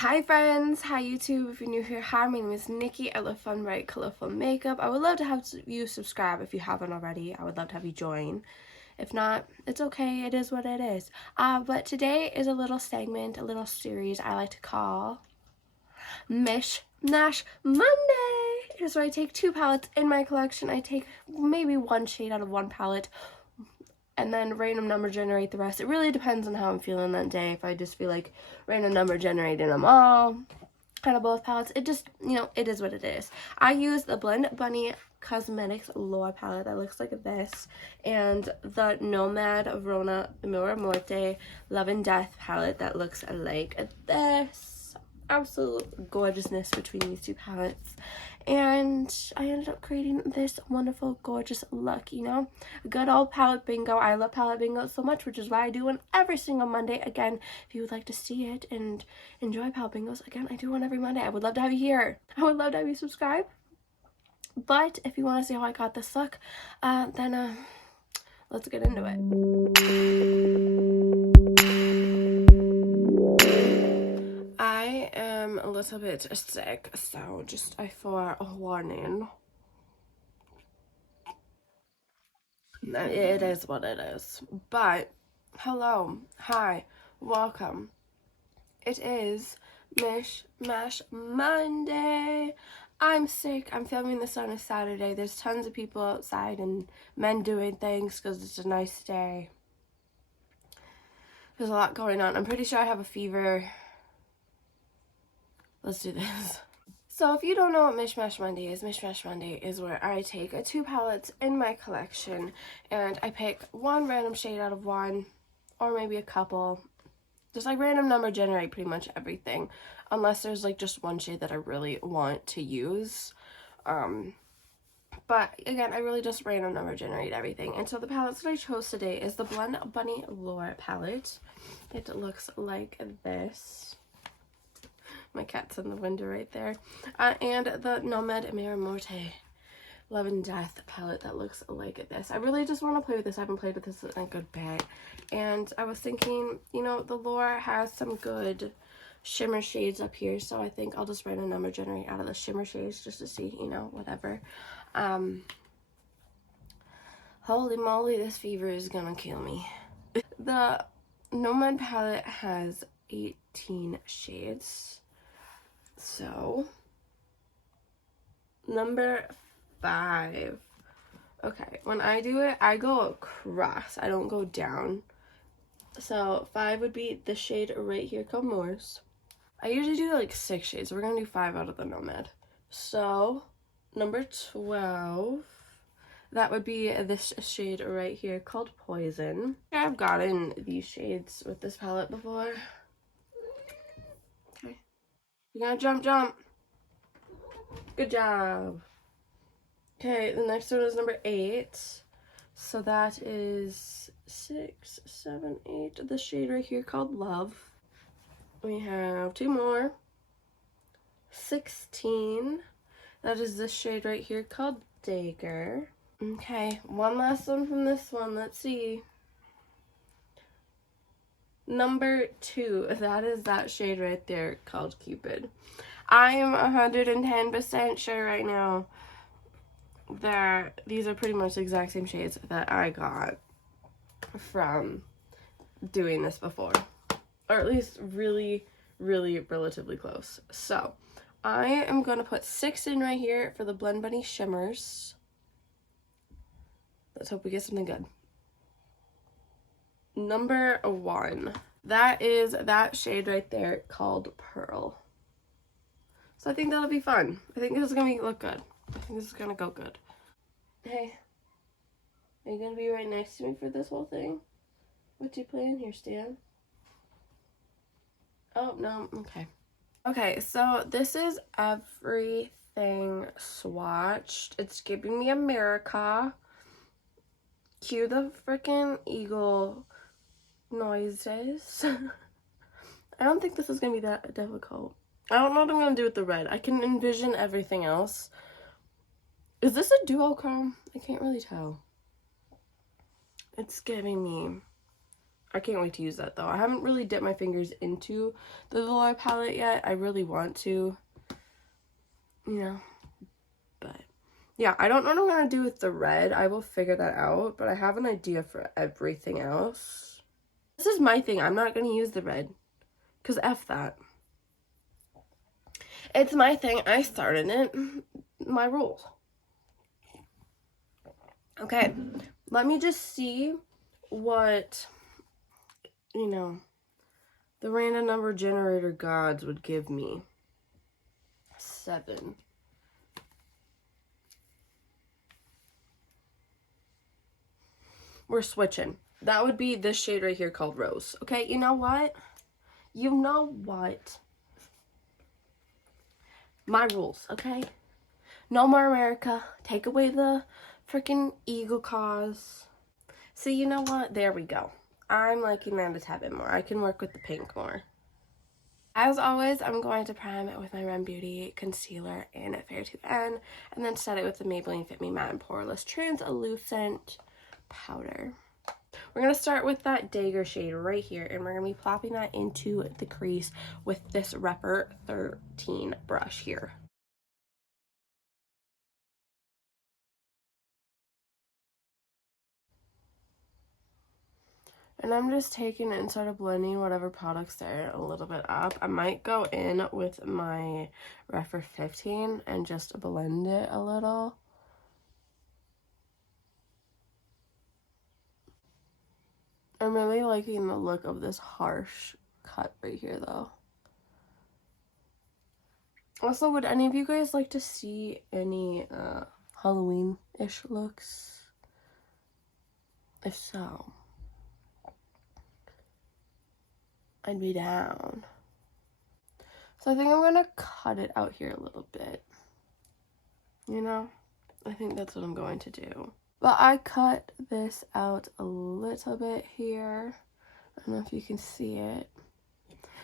Hi friends, hi YouTube. If you're new here, hi, my name is Nikki. I love fun, bright, colorful makeup. I would love to have you subscribe if you haven't already. I would love to have you join. If not, it's okay. It is what it is. But today is a little segment, a little series I like to call Mish Mash Monday. It is where I take two palettes in my collection. I take maybe one shade out of one palette and then random number generate the rest. It really depends on how I'm feeling that day. If I just feel like random number generating them all out of both palettes, it just, it is what it is. I use the Blend Bunny Cosmetics Loa palette that looks like this, and the Nomad Verona Mora Morte Love and Death palette that looks like this. Absolute gorgeousness between these two palettes, and I ended up creating this wonderful gorgeous look. Good old palette bingo. I love palette bingo so much, which is why I do one every single Monday. Again, if you would like to see it and enjoy palette bingos, again, I do one every Monday. I would love to have you here. I would love to have you subscribe. But if you want to see how I got this look, then let's get into it. I am a little bit sick, so just a forewarning. It is what it is. But hello, hi, welcome. It is Mish Mash Monday. I'm sick. I'm filming this on a Saturday. There's tons of people outside and men doing things because it's a nice day. There's a lot going on. I'm pretty sure I have a fever. Let's do this. So if you don't know what Mishmash Monday is where I take two palettes in my collection and I pick one random shade out of one, or maybe a couple. Just like random number generate pretty much everything, unless there's like just one shade that I really want to use. But again, I really just random number generate everything. And so the palettes that I chose today is the Blend Bunny Lore palette. It looks like this. My cat's in the window right there. And the Nomad Morte Love and Death palette that looks like this. I really just want to play with this. I haven't played with this in a good bit. And I was thinking, the Lore has some good shimmer shades up here. So I think I'll just random number generate out of the shimmer shades just to see, whatever. Holy moly, this fever is gonna kill me. The Nomad palette has 18 shades. So, number 5. Okay, when I do it, I go across. I don't go down. So, 5 would be the shade right here called Morse. I usually do like 6 shades. We're going to do 5 out of the Nomad. So, number 12, that would be this shade right here called Poison. I've gotten these shades with this palette before. Okay. You're gonna jump. Good job. Okay, the next one is number 8. So that is 6, 7, 8. The shade right here called Love. We have 2 more. 16. That is this shade right here called Dagger. Okay, one last one from this one. Let's see. Number 2. That is that shade right there called Cupid. I am 110% sure right now that these are pretty much the exact same shades that I got from doing this before, or at least really relatively close. So I am going to put 6 in right here for the Blend Bunny shimmers. Let's hope we get something good. Number 1, that is that shade right there called Pearl. So I think that'll be fun. I think this is gonna look good. I think this is gonna go good. Hey, are you gonna be right next to me for this whole thing? What you playing here, Stan? Oh, no, okay. Okay, so this is everything swatched. It's giving me America. Cue the freaking eagle noises. I don't think this is gonna be that difficult. I don't know what I'm gonna do with the red. I can envision everything else. Is this a duochrome? I can't really tell. It's giving me I can't wait to use that though. I haven't really dipped my fingers into the velour palette yet. I really want to, you know, but yeah, I don't know what I'm going to do with the red. I will figure that out, but I have an idea for everything else. This is my thing. I'm not going to use the red because F that. It's my thing. I started it. My rules. Okay, let me just see what, you know, the random number generator gods would give me. 7. We're switching. That would be this shade right here called Rose. Okay, you know what? You know what? My rules, okay? No more America. Take away the freaking Eagle cause. See, you know what? There we go. I'm liking that a tad bit more. I can work with the pink more. As always, I'm going to prime it with my Rem Beauty concealer in Fair to N, and then set it with the Maybelline Fit Me Matte and Poreless Translucent powder. We're going to start with that dagger shade right here, and we're going to be plopping that into the crease with this Repper 13 brush here. And I'm just taking it and sort of blending whatever product's there a little bit up. I might go in with my Repper 15 and just blend it a little. I'm really liking the look of this harsh cut right here though. Also, would any of you guys like to see any Halloween-ish looks? If so, I'd be down. So I think I'm gonna cut it out here a little bit. You know? I think that's what I'm going to do. But I cut this out a little bit here. I don't know if you can see it.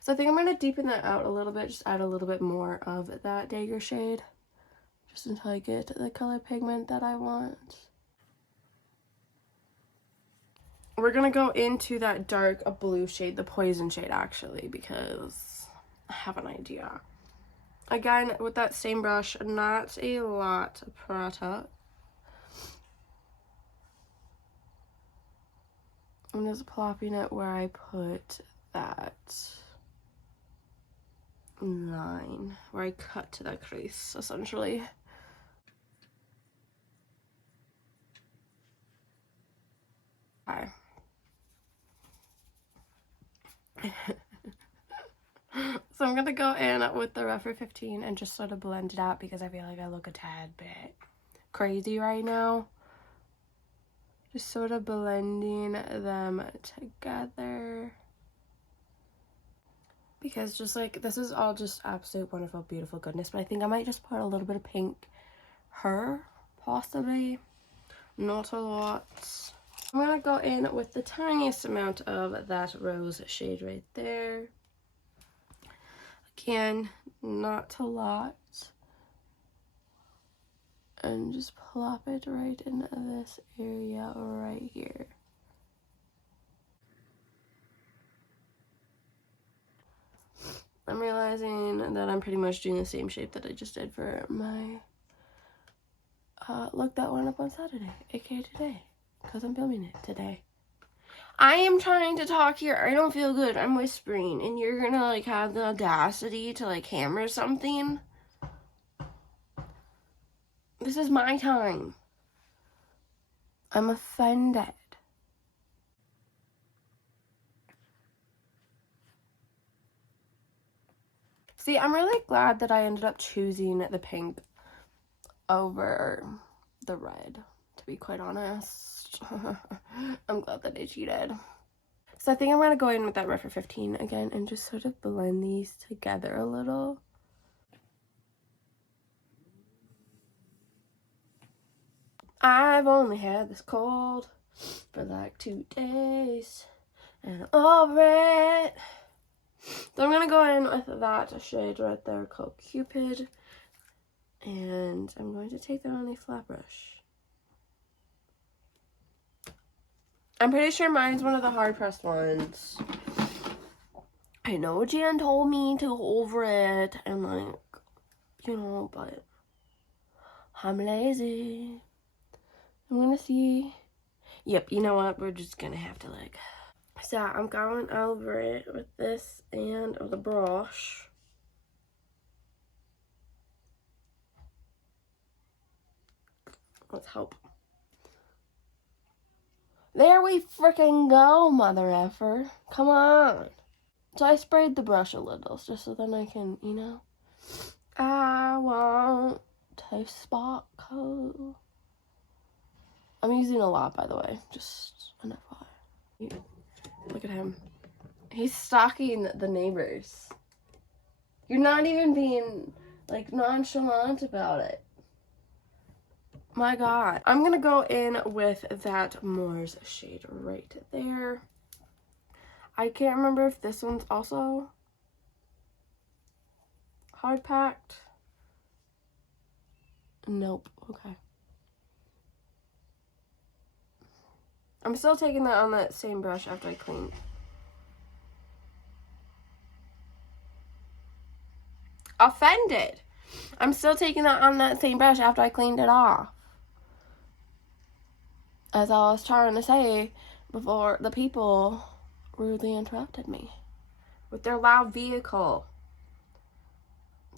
So I think I'm going to deepen that out a little bit, just add a little bit more of that dagger shade, just until I get the color pigment that I want. We're going to go into that dark blue shade, the poison shade actually, because I have an idea. Again, with that same brush, not a lot of product. I'm just plopping it where I put that line, where I cut to that crease, essentially. Okay. So I'm gonna go in with the Repper 15 and just sort of blend it out because I feel like I look a tad bit crazy right now. Just sort of blending them together. Because just like, this is all just absolute wonderful, beautiful goodness. But I think I might just put a little bit of pink here, possibly. Not a lot. I'm gonna go in with the tiniest amount of that rose shade right there. Again, not a lot. And just plop it right in this area right here. I'm realizing that I'm pretty much doing the same shape that I just did for my look that went up on Saturday, aka today, because I'm filming it today. I am trying to talk here. I don't feel good. I'm whispering, and you're gonna like have the audacity to like hammer something. This is my time. I'm offended. See, I'm really glad that I ended up choosing the pink over the red, to be quite honest. I'm glad that I cheated. So I think I'm going to go in with that Repper 15 again and just sort of blend these together a little. I've only had this cold for like 2 days and I'm over it. So I'm going to go in with that shade right there called Cupid. And I'm going to take that on a flat brush. I'm pretty sure mine's one of the hard pressed ones. I know Jan told me to go over it and like, you know, but I'm lazy. I'm gonna see. Yep, you know what? We're just gonna have to like. So I'm going over it with this and the brush. Let's hope. There we freaking go, mother effer. Come on. So I sprayed the brush a little, just so then I can, you know. I want to sparkle. I'm using a lot, by the way. Just an FYI. Look at him. He's stalking the neighbors. You're not even being, like, nonchalant about it. My God. I'm going to go in with that Moore's shade right there. I can't remember if this one's also hard packed. Nope. Okay. I'm still taking that on that same brush after I clean. Offended. I'm still taking that on that same brush after I cleaned it off. As I was trying to say before the people rudely interrupted me with their loud vehicle.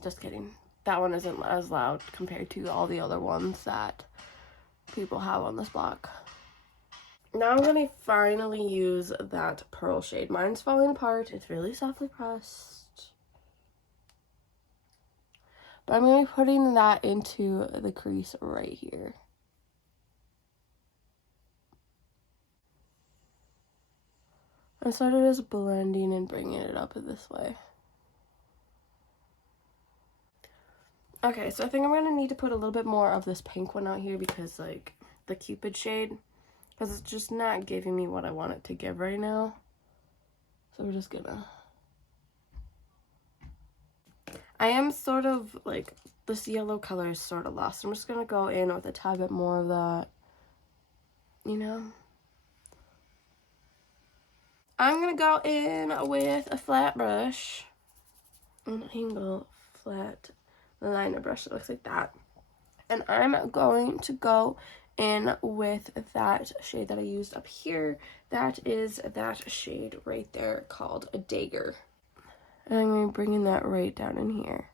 Just kidding. That one isn't as loud compared to all the other ones that people have on this block. Now I'm going to finally use that pearl shade. Mine's falling apart. It's really softly pressed. But I'm going to be putting that into the crease right here. I started just blending and bringing it up this way. Okay, so I think I'm going to need to put a little bit more of this pink one out here because, like, the Cupid shade, because it's just not giving me what I want it to give right now. So we're just gonna... I am sort of, like, this yellow color is sort of lost. I'm just going to go in with a tad bit more of that, you know? I'm going to go in with a flat brush, an angle flat liner brush that looks like that. And I'm going to go in with that shade that I used up here. That is that shade right there called a Dagger. And I'm going to be bringing that right down in here.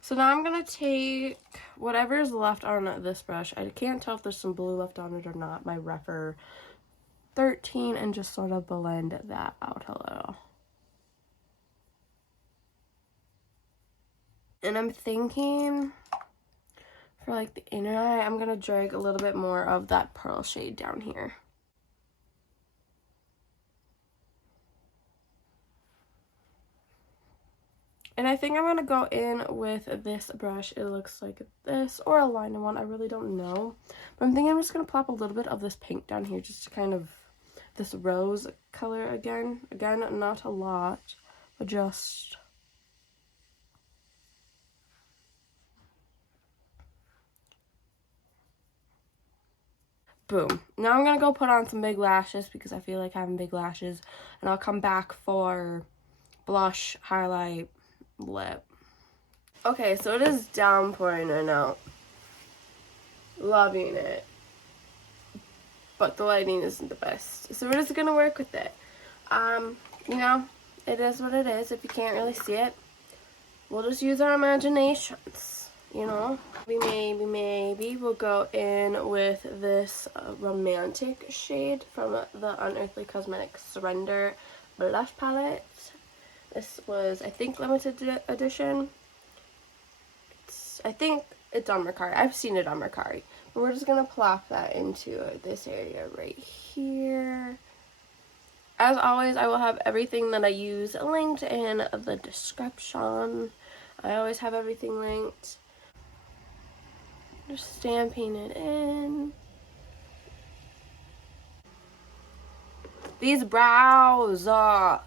So now I'm going to take whatever's left on this brush. I can't tell if there's some blue left on it or not. My Rephr 13 and just sort of blend that out a little. And I'm thinking for like the inner eye, I'm going to drag a little bit more of that pearl shade down here. And I think I'm going to go in with this brush. It looks like this, or a liner one. I really don't know. But I'm thinking I'm just going to plop a little bit of this pink down here, just to kind of, this rose color again. Again, not a lot, but just... Boom. Now I'm going to go put on some big lashes because I feel like having big lashes. And I'll come back for blush, highlight, lip. Okay, so it is downpouring right now. Loving it. But the lighting isn't the best. So we're just going to work with it. You know, it is what it is. If you can't really see it, we'll just use our imaginations, you know. Maybe we'll go in with this romantic shade from the Unearthly Cosmetics Surrender blush palette. This was, I think, limited edition. I think it's on Mercari. I've seen it on Mercari. But we're just going to plop that into this area right here. As always, I will have everything that I use linked in the description. I always have everything linked. Just stamping it in. These brows are...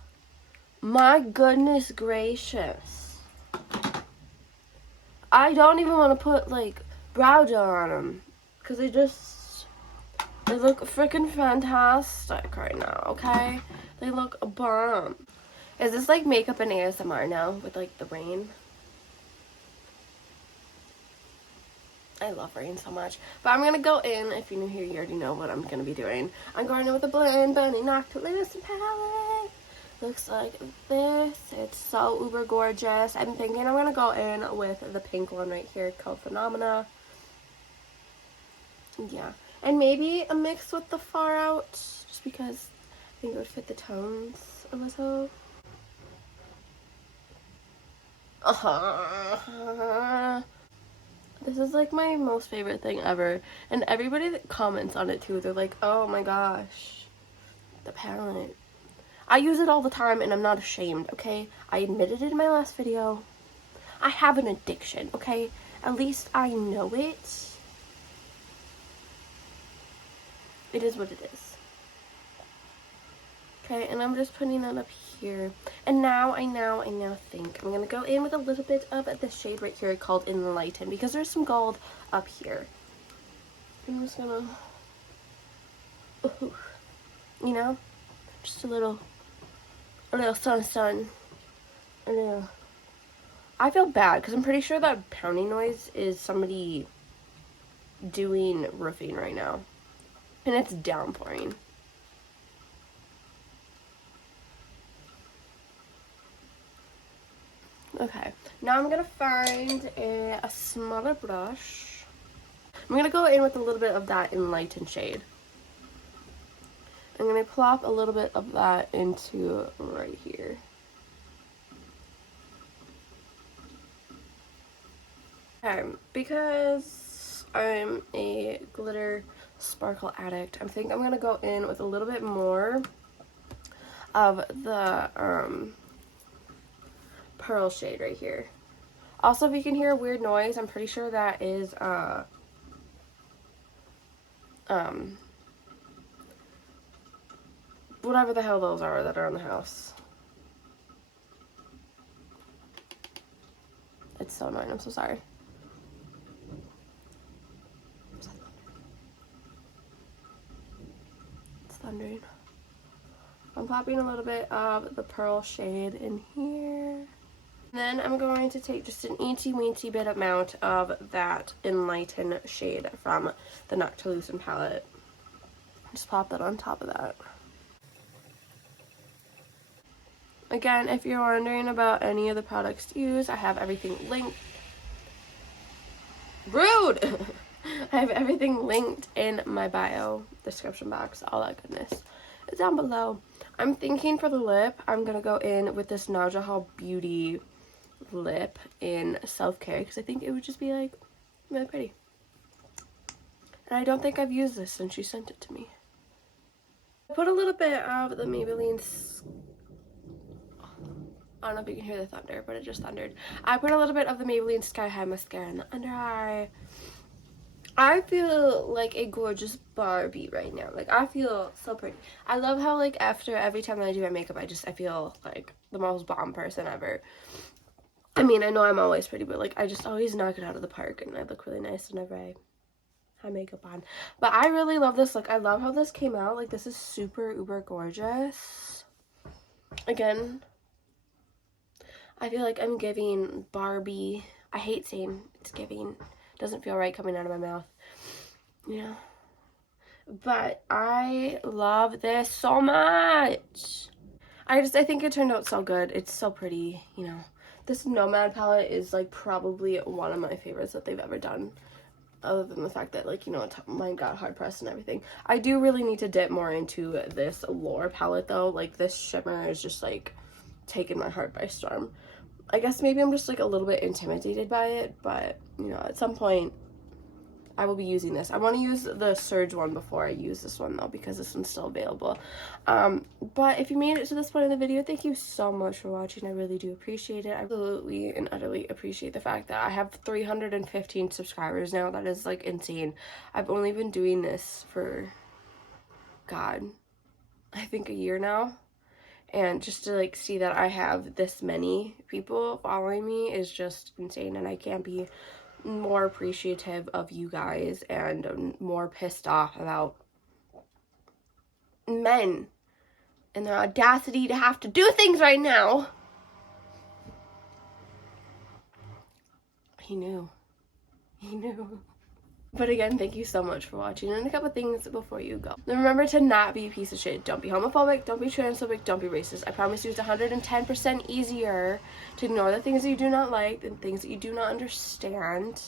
My goodness gracious. I don't even want to put, like, brow gel on them. because they look freaking fantastic right now, okay? They look bomb. Is this like makeup and ASMR now with like the rain? I love rain so much. But I'm gonna go in. If you're new here, you already know what I'm gonna be doing. I'm going in with the Blend Bunny Noctilucent palette. Looks like this. It's so uber gorgeous. I'm thinking I'm gonna go in with the pink one right here called Phenomena. Yeah. And maybe a mix with the Far Out, just because I think it would fit the tones a little. This is like my most favorite thing ever, and everybody that comments on it too, they're like, oh my gosh, the palette. I use it all the time and I'm not ashamed, okay? I admitted it in my last video. I have an addiction, okay? At least I know it. It is what it is. Okay, and I'm just putting it up here. And now I now think I'm gonna go in with a little bit of this shade right here called Enlighten, because there's some gold up here. I'm just gonna, ooh, you know, just a little sun, a little. I feel bad because I'm pretty sure that pounding noise is somebody doing roofing right now, and it's downpouring. Okay, now I'm gonna find a smaller brush. I'm gonna go in with a little bit of that Enlighten shade. I'm gonna plop a little bit of that into right here. Okay, because I'm a glitter sparkle addict, I think I'm gonna go in with a little bit more of the pearl shade right here. Also, if you can hear a weird noise, I'm pretty sure that is whatever the hell those are that are in the house. It's so annoying, I'm so sorry. It's thundering. I'm popping a little bit of the pearl shade in here. Then I'm going to take just an eensy-weensy bit amount of that Enlighten shade from the Noctilucent palette. Just pop that on top of that. Again, if you're wondering about any of the products to use, I have everything linked. Rude! I have everything linked in my bio, description box, all that goodness. It's down below. I'm thinking for the lip, I'm going to go in with this Najahal Beauty lip in Self-Care, because I think it would just be like really pretty. And I don't think I've used this since you sent it to me. I put a little bit of the Maybelline, I don't know if you can hear the thunder, but it just thundered. I put a little bit of the Maybelline Sky High mascara in the under eye. I feel like a gorgeous Barbie right now. Like, I feel so pretty. I love how, like, after every time that I do my makeup, I feel like the most bomb person ever. I mean, I know I'm always pretty, but, like, I just always knock it out of the park, and I look really nice whenever I have makeup on. But I really love this look. I love how this came out. Like, this is super uber gorgeous. Again, I feel like I'm giving Barbie. I hate saying it's giving. It doesn't feel right coming out of my mouth. Yeah. But I love this so much. I think it turned out so good. It's so pretty, you know. This Nomad palette is, like, probably one of my favorites that they've ever done. Other than the fact that, like, you know, mine got hard pressed and everything. I do really need to dip more into this Lore palette, though. Like, this shimmer is just, like, taking my heart by storm. I guess maybe I'm just, like, a little bit intimidated by it. But, you know, at some point, I will be using this. I want to use the Surge one before I use this one, though, because this one's still available. But if you made it to this point in the video, thank you so much for watching. I really do appreciate it. I absolutely and utterly appreciate the fact that I have 315 subscribers now. That is, like, insane. I've only been doing this for, God, I think a year now. And just to, like, see that I have this many people following me is just insane, and I can't be more appreciative of you guys and more pissed off about men and their audacity to have to do things right now. He knew. He knew. But again, thank you so much for watching. And a couple things before you go. Then remember to not be a piece of shit. Don't be homophobic, don't be transphobic, don't be racist. I promise you it's 110% easier to ignore the things that you do not like than things that you do not understand.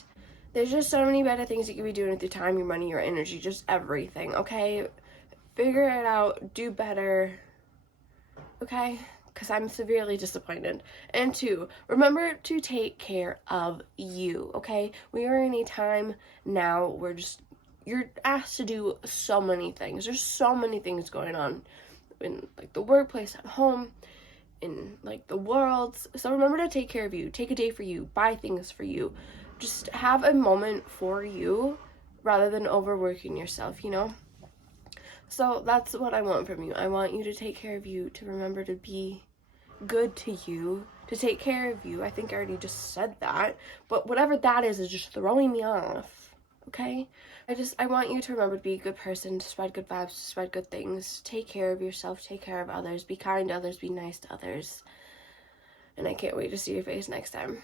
There's just so many better things you can be doing with your time, your money, your energy, just everything, okay? Figure it out, do better, okay? Because I'm severely disappointed. And 2, remember to take care of you, okay? We are in a time now where you're asked to do so many things. There's so many things going on in like the workplace, at home, in like the world. So remember to take care of you. Take a day for you. Buy things for you. Just have a moment for you rather than overworking yourself, you know? So that's what I want from you. I want you to take care of you, to remember to be good to you, to take care of you. I think I already just said that, but whatever that is just throwing me off, okay? I want you to remember to be a good person, to spread good vibes, to spread good things, take care of yourself, take care of others, be kind to others, be nice to others, and I can't wait to see your face next time.